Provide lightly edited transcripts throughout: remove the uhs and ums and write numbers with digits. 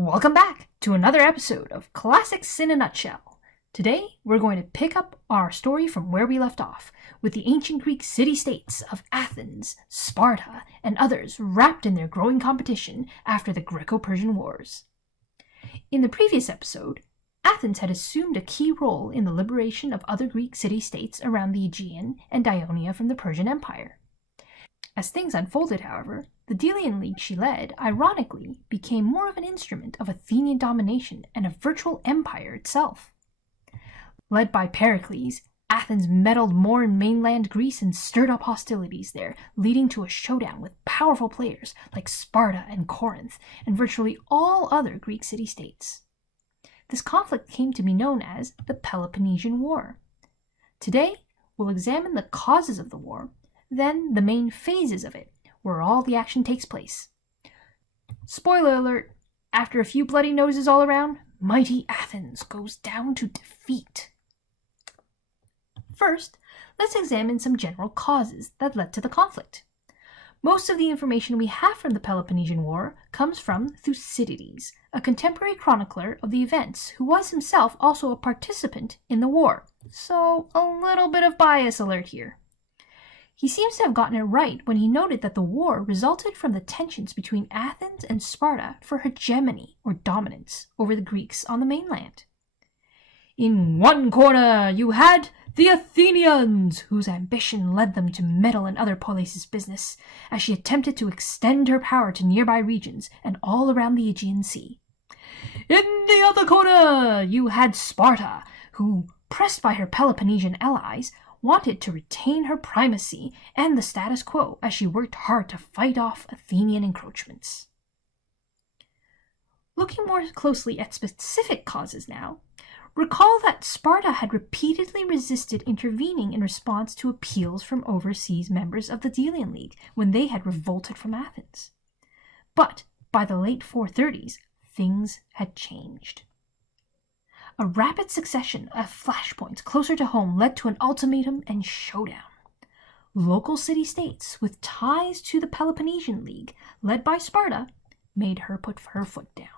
Welcome back to another episode of Classics in a Nutshell. Today, we're going to pick up our story from where we left off, with the ancient Greek city-states of Athens, Sparta, and others wrapped in their growing competition after the Greco-Persian Wars. In the previous episode, Athens had assumed a key role in the liberation of other Greek city-states around the Aegean and Ionia from the Persian Empire. As things unfolded, however, the Delian League she led, ironically, became more of an instrument of Athenian domination and a virtual empire itself. Led by Pericles, Athens meddled more in mainland Greece and stirred up hostilities there, leading to a showdown with powerful players like Sparta and Corinth, and virtually all other Greek city-states. This conflict came to be known as the Peloponnesian War. Today, we'll examine the causes of the war, then the main phases of it, where all the action takes place. Spoiler alert, after a few bloody noses all around, mighty Athens goes down to defeat. First, let's examine some general causes that led to the conflict. Most of the information we have from the Peloponnesian War comes from Thucydides, a contemporary chronicler of the events who was himself also a participant in the war, so a little bit of bias alert here. He seems to have gotten it right when he noted that the war resulted from the tensions between Athens and Sparta for hegemony or dominance over the Greeks on the mainland. In one corner you had the Athenians, whose ambition led them to meddle in other polises' business, as she attempted to extend her power to nearby regions and all around the Aegean Sea. In the other corner you had Sparta, who, pressed by her Peloponnesian allies, wanted to retain her primacy and the status quo as she worked hard to fight off Athenian encroachments. Looking more closely at specific causes now, recall that Sparta had repeatedly resisted intervening in response to appeals from overseas members of the Delian League when they had revolted from Athens. But by the late 430s, things had changed. A rapid succession of flashpoints closer to home led to an ultimatum and showdown. Local city-states with ties to the Peloponnesian League, led by Sparta, made her put her foot down.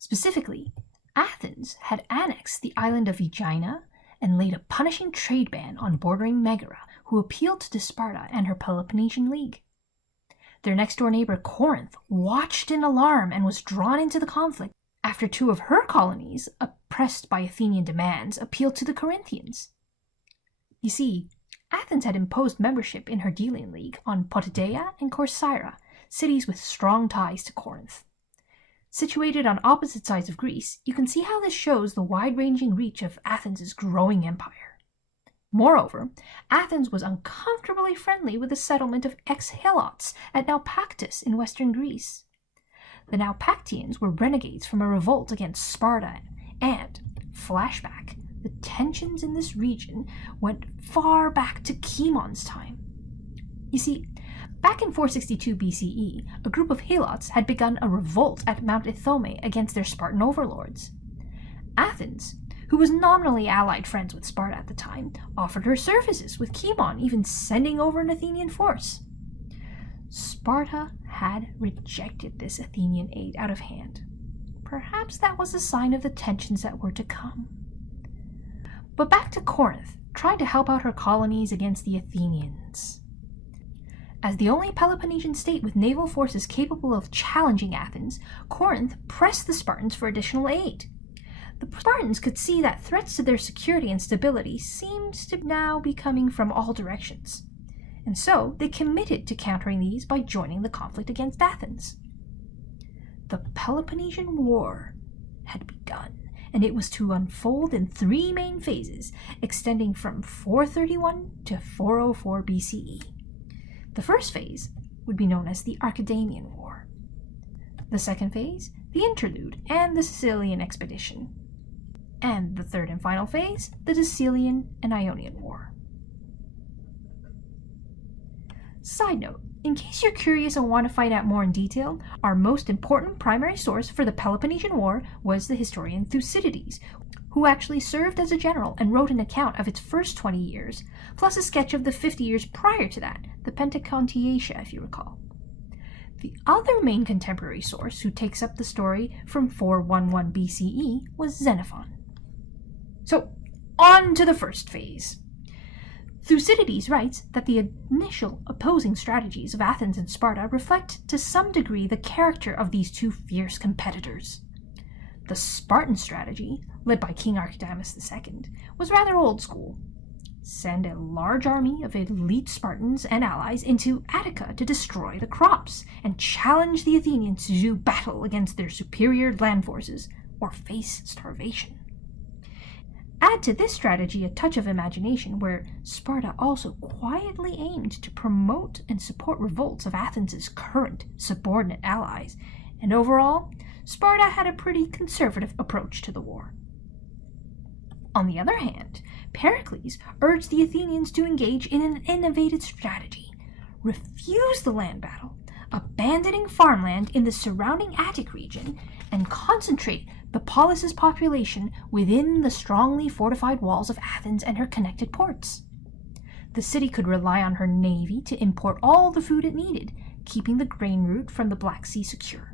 Specifically, Athens had annexed the island of Aegina and laid a punishing trade ban on bordering Megara, who appealed to Sparta and her Peloponnesian League. Their next-door neighbor Corinth watched in alarm and was drawn into the conflict after two of her colonies, oppressed by Athenian demands, appealed to the Corinthians. You see, Athens had imposed membership in her Delian League on Potidaea and Corcyra, cities with strong ties to Corinth. Situated on opposite sides of Greece, you can see how this shows the wide-ranging reach of Athens' growing empire. Moreover, Athens was uncomfortably friendly with the settlement of ex-Helots at Naupactus in western Greece. The Naupactians were renegades from a revolt against Sparta, and, flashback, the tensions in this region went far back to Chimon's time. You see, back in 462 BCE, a group of Helots had begun a revolt at Mount Ithome against their Spartan overlords. Athens, who was nominally allied friends with Sparta at the time, offered her services, with Cimon even sending over an Athenian force. Sparta had rejected this Athenian aid out of hand. Perhaps that was a sign of the tensions that were to come. But back to Corinth, trying to help out her colonies against the Athenians. As the only Peloponnesian state with naval forces capable of challenging Athens, Corinth pressed the Spartans for additional aid. The Spartans could see that threats to their security and stability seemed to now be coming from all directions, and so they committed to countering these by joining the conflict against Athens. The Peloponnesian War had begun, and it was to unfold in three main phases, extending from 431 to 404 BCE. The first phase would be known as the Archidamian War. The second phase, the Interlude and the Sicilian expedition. And the third and final phase, the Sicilian and Ionian War. Side note, in case you're curious and want to find out more in detail, our most important primary source for the Peloponnesian War was the historian Thucydides, who actually served as a general and wrote an account of its first 20 years, plus a sketch of the 50 years prior to that, the Pentacontiatia, if you recall. The other main contemporary source who takes up the story from 411 BCE was Xenophon. So, on to the first phase. Thucydides writes that the initial opposing strategies of Athens and Sparta reflect to some degree the character of these two fierce competitors. The Spartan strategy, led by King Archidamian II, was rather old school. Send a large army of elite Spartans and allies into Attica to destroy the crops and challenge the Athenians to do battle against their superior land forces or face starvation. Add to this strategy a touch of imagination where Sparta also quietly aimed to promote and support revolts of Athens' current subordinate allies, and overall, Sparta had a pretty conservative approach to the war. On the other hand, Pericles urged the Athenians to engage in an innovative strategy, refuse the land battle, abandoning farmland in the surrounding Attic region, and concentrate the polis's population within the strongly fortified walls of Athens and her connected ports. The city could rely on her navy to import all the food it needed, keeping the grain route from the Black Sea secure.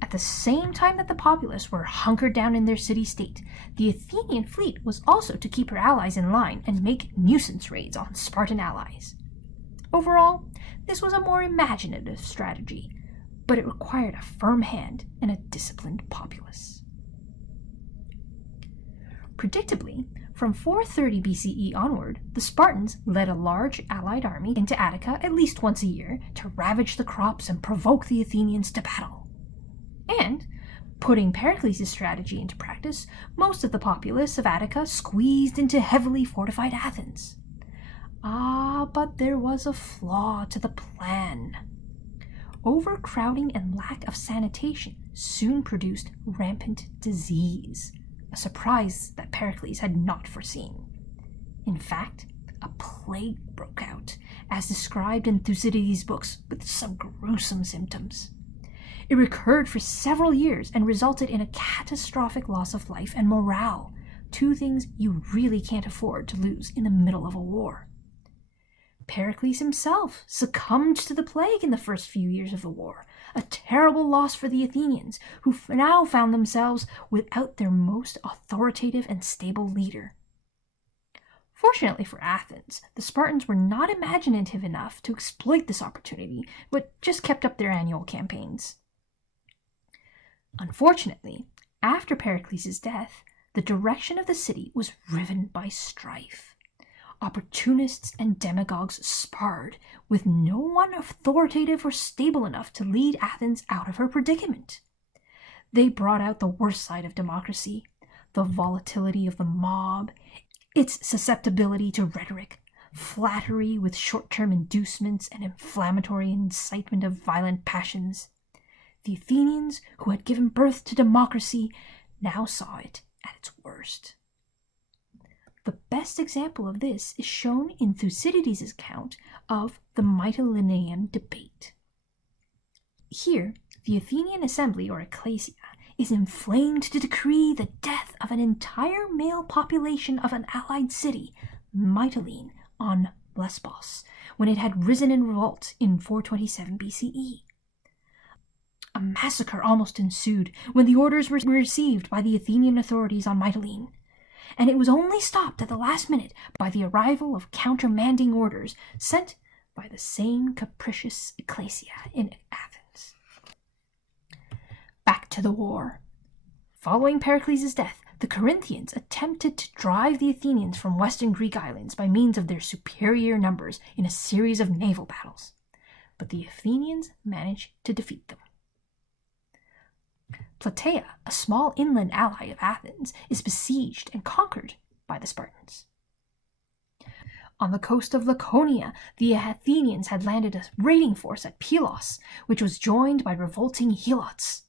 At the same time that the populace were hunkered down in their city-state, the Athenian fleet was also to keep her allies in line and make nuisance raids on Spartan allies. Overall, this was a more imaginative strategy, but it required a firm hand and a disciplined populace. Predictably, from 430 BCE onward, the Spartans led a large allied army into Attica at least once a year to ravage the crops and provoke the Athenians to battle. And, putting Pericles' strategy into practice, most of the populace of Attica squeezed into heavily fortified Athens. But there was a flaw to the plan. Overcrowding and lack of sanitation soon produced rampant disease, a surprise that Pericles had not foreseen. In fact, a plague broke out, as described in Thucydides' books, with some gruesome symptoms. It recurred for several years and resulted in a catastrophic loss of life and morale, two things you really can't afford to lose in the middle of a war. Pericles himself succumbed to the plague in the first few years of the war, a terrible loss for the Athenians, who now found themselves without their most authoritative and stable leader. Fortunately for Athens, the Spartans were not imaginative enough to exploit this opportunity, but just kept up their annual campaigns. Unfortunately, after Pericles' death, the direction of the city was riven by strife. Opportunists and demagogues sparred, with no one authoritative or stable enough to lead Athens out of her predicament. They brought out the worst side of democracy, the volatility of the mob, its susceptibility to rhetoric, flattery with short-term inducements and inflammatory incitement of violent passions. The Athenians, who had given birth to democracy, now saw it at its worst. The best example of this is shown in Thucydides' account of the Mytilenean debate. Here, the Athenian assembly, or ecclesia, is inflamed to decree the death of an entire male population of an allied city, Mytilene, on Lesbos, when it had risen in revolt in 427 BCE. A massacre almost ensued when the orders were received by the Athenian authorities on Mytilene, and it was only stopped at the last minute by the arrival of countermanding orders sent by the same capricious ecclesia in Athens. Back to the war. Following Pericles' death, the Corinthians attempted to drive the Athenians from western Greek islands by means of their superior numbers in a series of naval battles, but the Athenians managed to defeat them. Plataea, a small inland ally of Athens, is besieged and conquered by the Spartans. On the coast of Laconia, the Athenians had landed a raiding force at Pylos, which was joined by revolting Helots.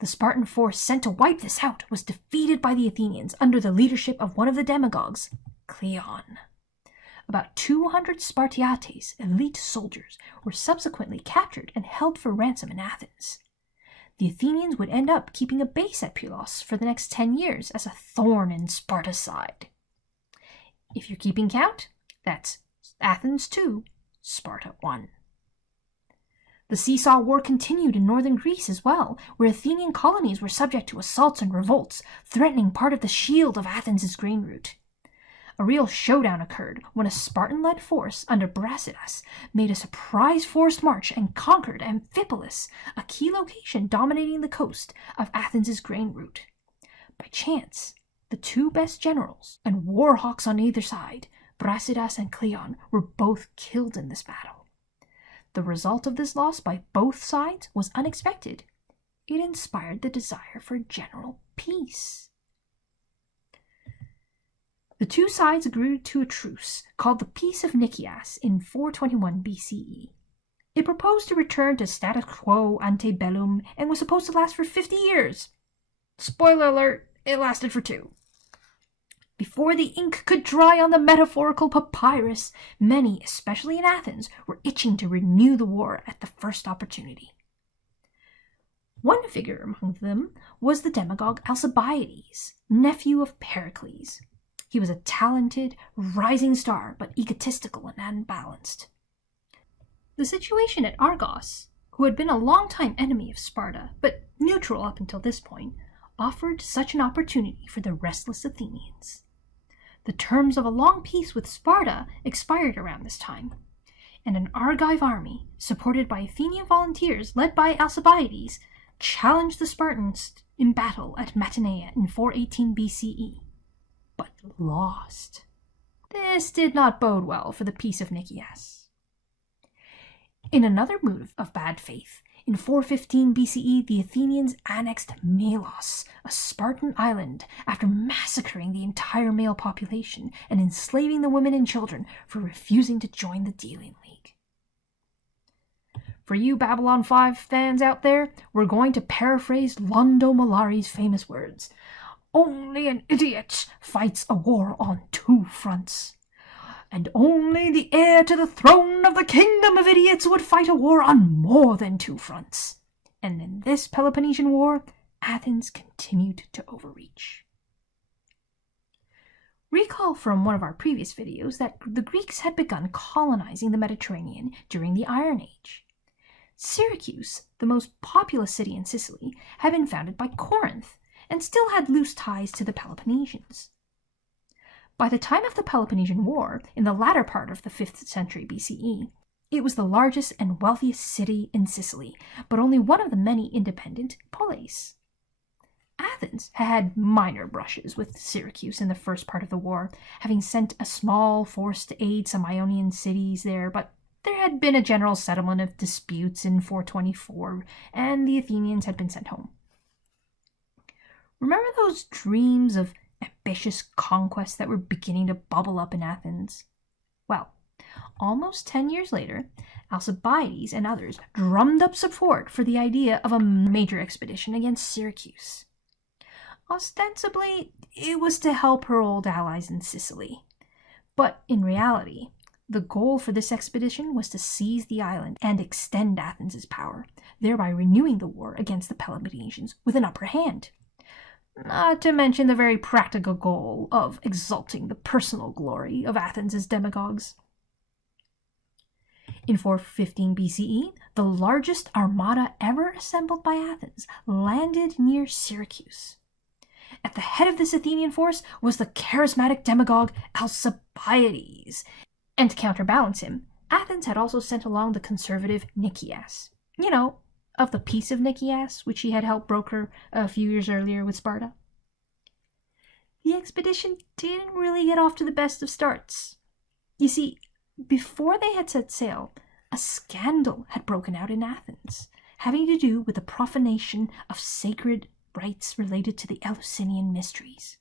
The Spartan force sent to wipe this out was defeated by the Athenians under the leadership of one of the demagogues, Cleon. About 200 Spartiates, elite soldiers, were subsequently captured and held for ransom in Athens. The Athenians would end up keeping a base at Pylos for the next 10 years as a thorn in Sparta's side. If you're keeping count, that's Athens 2, Sparta 1. The Seesaw War continued in northern Greece as well, where Athenian colonies were subject to assaults and revolts, threatening part of the shield of Athens' grain route. A real showdown occurred when a Spartan-led force under Brasidas made a surprise forced march and conquered Amphipolis, a key location dominating the coast of Athens' grain route. By chance, the two best generals and war hawks on either side, Brasidas and Cleon, were both killed in this battle. The result of this loss by both sides was unexpected. It inspired the desire for general peace. The two sides agreed to a truce called the Peace of Nicias in 421 BCE. It proposed to return to status quo ante bellum and was supposed to last for 50 years. Spoiler alert, it lasted for 2. Before the ink could dry on the metaphorical papyrus, many, especially in Athens, were itching to renew the war at the first opportunity. One figure among them was the demagogue Alcibiades, nephew of Pericles. He was a talented, rising star, but egotistical and unbalanced. The situation at Argos, who had been a long-time enemy of Sparta, but neutral up until this point, offered such an opportunity for the restless Athenians. The terms of a long peace with Sparta expired around this time, and an Argive army, supported by Athenian volunteers led by Alcibiades, challenged the Spartans in battle at Mantinea in 418 BCE. But lost. This did not bode well for the Peace of Nicias. In another move of bad faith, in 415 BCE, the Athenians annexed Melos, a Spartan island, after massacring the entire male population and enslaving the women and children for refusing to join the dealing league. For you Babylon 5 fans out there, we're going to paraphrase Londo Mollari's famous words. Only an idiot fights a war on 2 fronts. And only the heir to the throne of the kingdom of idiots would fight a war on more than 2 fronts. And in this Peloponnesian War, Athens continued to overreach. Recall from one of our previous videos that the Greeks had begun colonizing the Mediterranean during the Iron Age. Syracuse, the most populous city in Sicily, had been founded by Corinth, and still had loose ties to the Peloponnesians. By the time of the Peloponnesian War, in the latter part of the 5th century BCE, it was the largest and wealthiest city in Sicily, but only one of the many independent polis. Athens had minor brushes with Syracuse in the first part of the war, having sent a small force to aid some Ionian cities there, but there had been a general settlement of disputes in 424, and the Athenians had been sent home. Remember those dreams of ambitious conquests that were beginning to bubble up in Athens? Well, almost 10 years later, Alcibiades and others drummed up support for the idea of a major expedition against Syracuse. Ostensibly, it was to help her old allies in Sicily. But in reality, the goal for this expedition was to seize the island and extend Athens' power, thereby renewing the war against the Peloponnesians with an upper hand. Not to mention the very practical goal of exalting the personal glory of Athens' demagogues. In 415 BCE, the largest armada ever assembled by Athens landed near Syracuse. At the head of this Athenian force was the charismatic demagogue Alcibiades, and to counterbalance him, Athens had also sent along the conservative Nicias. Of the Peace of Nicias, which he had helped broker a few years earlier with Sparta. The expedition didn't really get off to the best of starts. You see, before they had set sail, a scandal had broken out in Athens, having to do with the profanation of sacred rites related to the Eleusinian mysteries.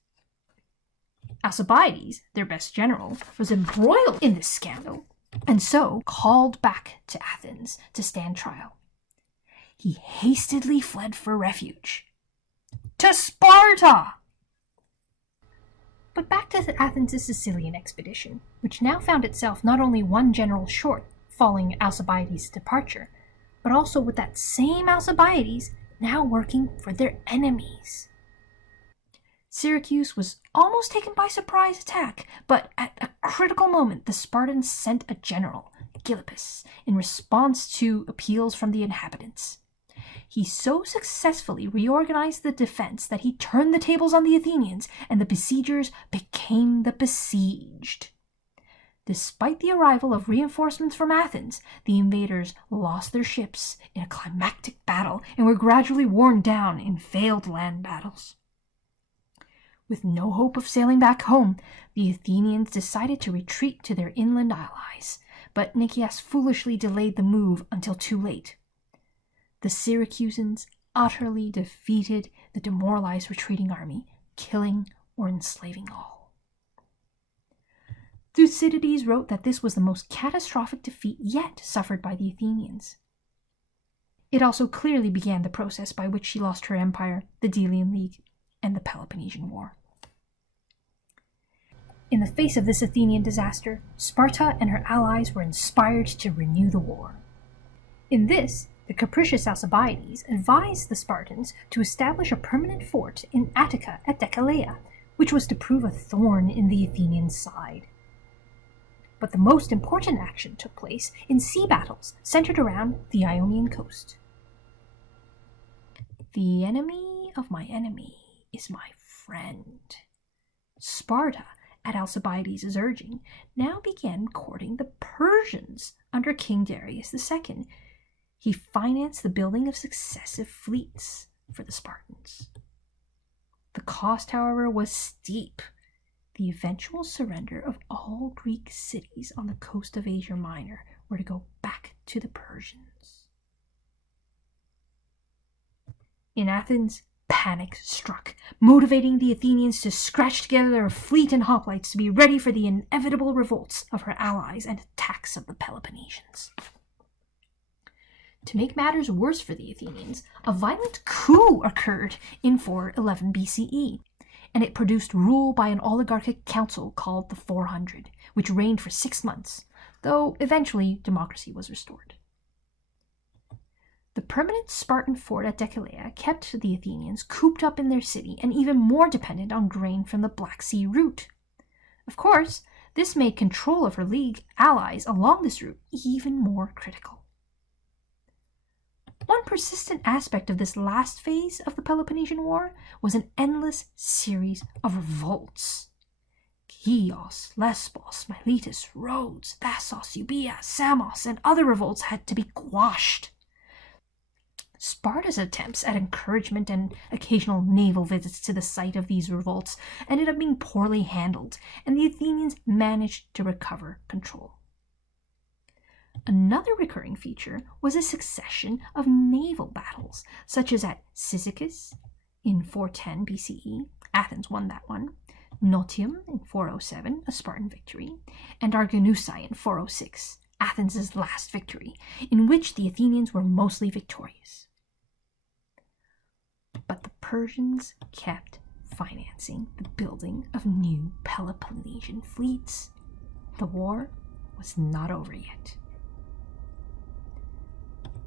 Alcibiades, their best general, was embroiled in this scandal, and so called back to Athens to stand trial. He hastily fled for refuge. To Sparta! But back to Athens' Sicilian expedition, which now found itself not only one general short following Alcibiades' departure, but also with that same Alcibiades now working for their enemies. Syracuse was almost taken by surprise attack, but at a critical moment the Spartans sent a general, Gylippus in response to appeals from the inhabitants. He so successfully reorganized the defense that he turned the tables on the Athenians, and the besiegers became the besieged. Despite the arrival of reinforcements from Athens, the invaders lost their ships in a climactic battle and were gradually worn down in failed land battles. With no hope of sailing back home, the Athenians decided to retreat to their inland allies, but Nicias foolishly delayed the move until too late. The Syracusans utterly defeated the demoralized retreating army, killing or enslaving all. Thucydides wrote that this was the most catastrophic defeat yet suffered by the Athenians. It also clearly began the process by which she lost her empire, the Delian League, and the Peloponnesian War. In the face of this Athenian disaster, Sparta and her allies were inspired to renew the war. In this, the capricious Alcibiades advised the Spartans to establish a permanent fort in Attica at Decelea, which was to prove a thorn in the Athenian side. But the most important action took place in sea battles centered around the Ionian coast. The enemy of my enemy is my friend. Sparta, at Alcibiades' urging, now began courting the Persians under King Darius II. He financed the building of successive fleets for the Spartans. The cost, however, was steep. The eventual surrender of all Greek cities on the coast of Asia Minor were to go back to the Persians. In Athens, panic struck, motivating the Athenians to scratch together their fleet and hoplites to be ready for the inevitable revolts of her allies and attacks of the Peloponnesians. To make matters worse for the Athenians, a violent coup occurred in 411 BCE, and it produced rule by an oligarchic council called the 400, which reigned for 6 months, though eventually democracy was restored. The permanent Spartan fort at Decelea kept the Athenians cooped up in their city and even more dependent on grain from the Black Sea route. Of course, this made control of her league allies along this route even more critical. One persistent aspect of this last phase of the Peloponnesian War was an endless series of revolts. Chios, Lesbos, Miletus, Rhodes, Thasos, Euboea, Samos, and other revolts had to be quashed. Sparta's attempts at encouragement and occasional naval visits to the site of these revolts ended up being poorly handled, and the Athenians managed to recover control. Another recurring feature was a succession of naval battles, such as at Cyzicus in 410 BCE, Athens won that one, Notium in 407, a Spartan victory, and Arginusae in 406, Athens' last victory, in which the Athenians were mostly victorious. But the Persians kept financing the building of new Peloponnesian fleets. The war was not over yet.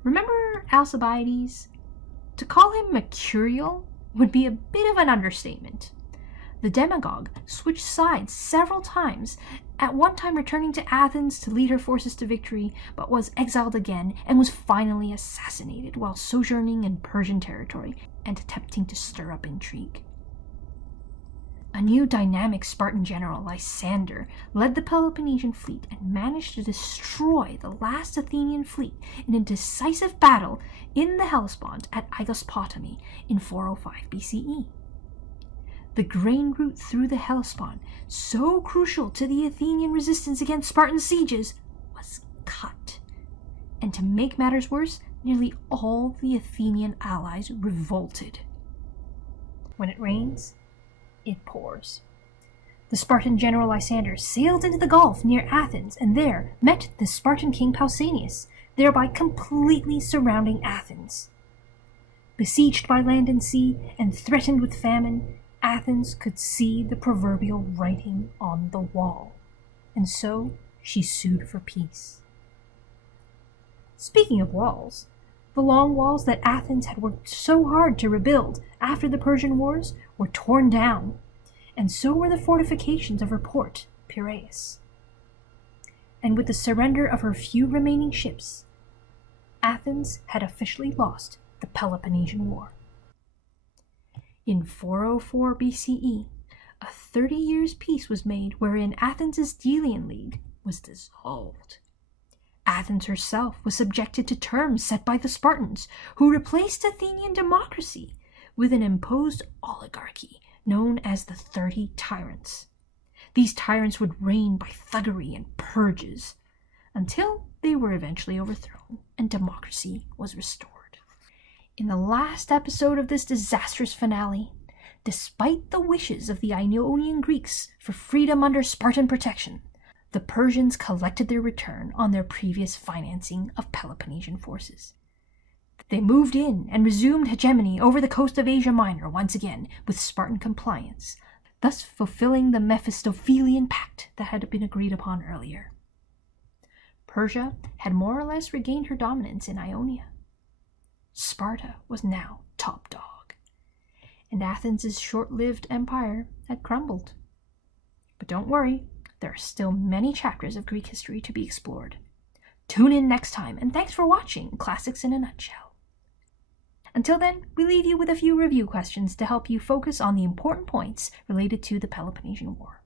Remember Alcibiades? To call him mercurial would be a bit of an understatement. The demagogue switched sides several times, at one time returning to Athens to lead her forces to victory, but was exiled again and was finally assassinated while sojourning in Persian territory and attempting to stir up intrigue. A new dynamic Spartan general, Lysander, led the Peloponnesian fleet and managed to destroy the last Athenian fleet in a decisive battle in the Hellespont at Aegospotami in 405 BCE. The grain route through the Hellespont, so crucial to the Athenian resistance against Spartan sieges, was cut. And to make matters worse, nearly all the Athenian allies revolted. When it rains, it pours. The Spartan general Lysander sailed into the Gulf near Athens and there met the Spartan king Pausanias, thereby completely surrounding Athens. Besieged by land and sea and threatened with famine, Athens could see the proverbial writing on the wall, and so she sued for peace. Speaking of walls, the long walls that Athens had worked so hard to rebuild after the Persian Wars were torn down, and so were the fortifications of her port, Piraeus. and with the surrender of her few remaining ships, Athens had officially lost the Peloponnesian War. In 404 BCE, a 30 years peace was made wherein Athens' Delian League was dissolved. Athens herself was subjected to terms set by the Spartans, who replaced Athenian democracy with an imposed oligarchy known as the 30 Tyrants. These tyrants would reign by thuggery and purges until they were eventually overthrown and democracy was restored. In the last episode of this disastrous finale, despite the wishes of the Ionian Greeks for freedom under Spartan protection, the Persians collected their return on their previous financing of Peloponnesian forces. They moved in and resumed hegemony over the coast of Asia Minor once again with Spartan compliance, thus fulfilling the Mephistophelian pact that had been agreed upon earlier. Persia had more or less regained her dominance in Ionia. Sparta was now top dog, and Athens' short-lived empire had crumbled. But don't worry, there are still many chapters of Greek history to be explored. Tune in next time, and thanks for watching Classics in a Nutshell. Until then, we leave you with a few review questions to help you focus on the important points related to the Peloponnesian War.